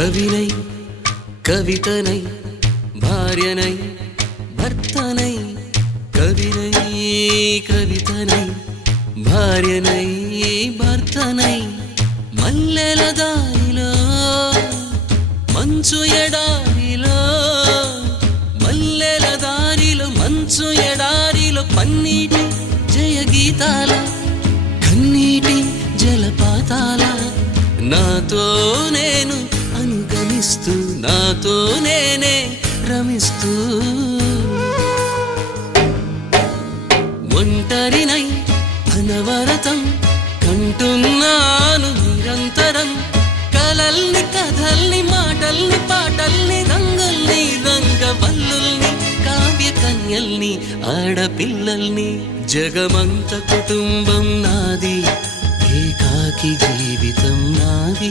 కవినై కవితనై భార్యనై భర్తనై కవినై కవితనై భార్యనై భర్తనై మల్లెల దారిలో మంచు ఎడారిలో మల్లెల దారిలో మంచు ఎడారిలో పన్నీటి జయ గీతాల కన్నీటి జలపాతాల నాతో నేను అనుగమిస్తూ నాతో నేనే రమిస్తూ ఒంటరినై అనవరతం కంటున్నాను నిరంతరం కలల్ని కథల్ని మాటల్ని పాటల్ని రంగుల్ని రంగవల్లుల్ని కావ్య కన్యల్ని ఆడపిల్లల్ని జగమంత కుటుంబం నాది ఏకాకి జీవితం నాది